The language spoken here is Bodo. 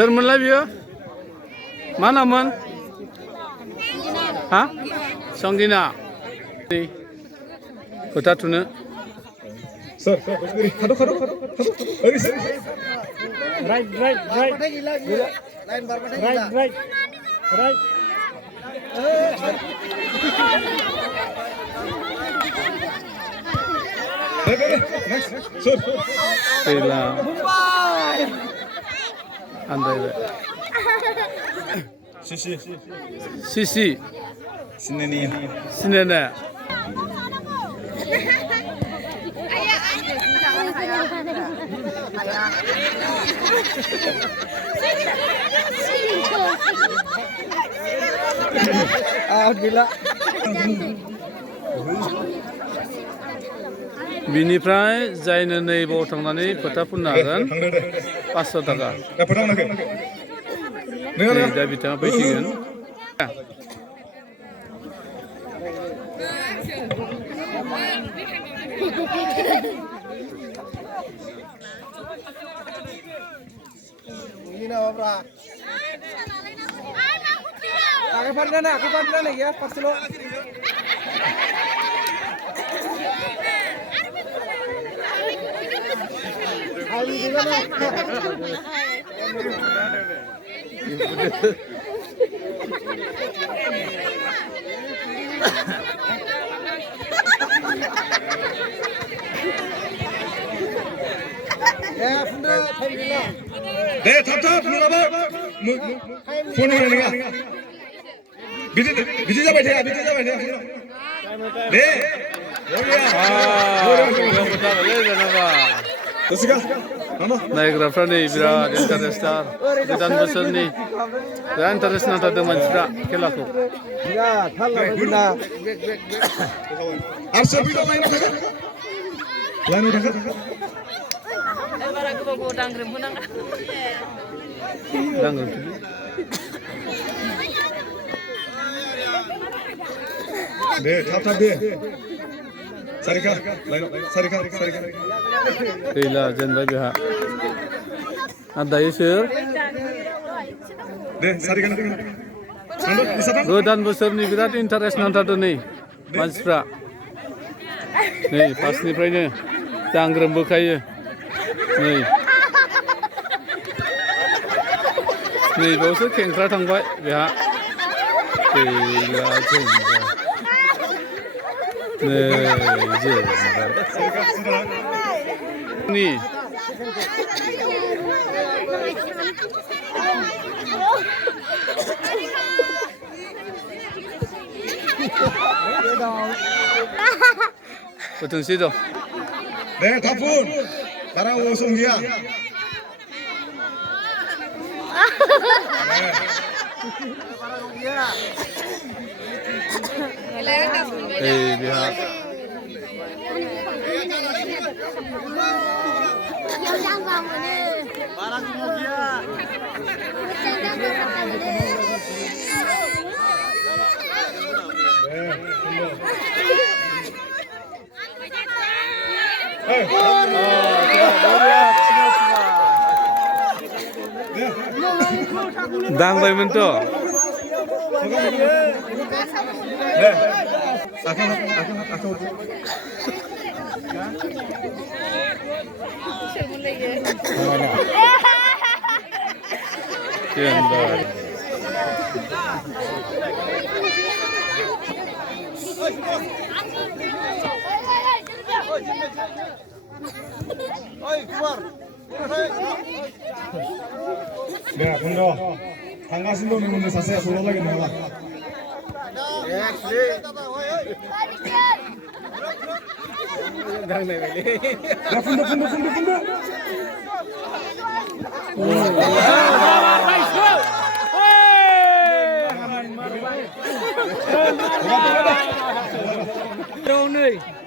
सोरमोनलाय बियो मा नाममोन हा संगिना फोथा थुनो gila andai sisi sinene gila बिनिफ्राय जायनो नैबाव थांनानै फोथा फुननो हागोन 500 थाखा दा बिथाङा फैसिगोन 네, 답답 물어봐. 폰을 내가. 밑에 잡아야 돼. 밑에 잡아야 돼. 네. 여기야. 됐을까? नायग्राफ्रा नै बिराद इन्टारेस्टार गोदान बोसोरनि बिराद इन्टारेस्ट नांथारदों मानसिफ्रा खेलाखौ 네, 답답 네. 사리카, 사리카. gila जेनबाय बेहा आरो दायो सोर 네, 사리카. गोदान बोसोरनि बिराद इन्टारेस्ट नांथारदों नै मानसिफ्रा नै फार्स्टनिफ्रायनो दांग्रोमबोखायो नै बावसो खेंख्रा थांबाय बेहा गैला जेनबाय नै जेनबाय 보통시 도 네, 다푼. 나랑 오송이야. 에이 비하 당바이면 또 네. 아까 네, 먼저 반가신 놈이 오늘 자세가 돌아가겠네요. 야, 분도. Đâu này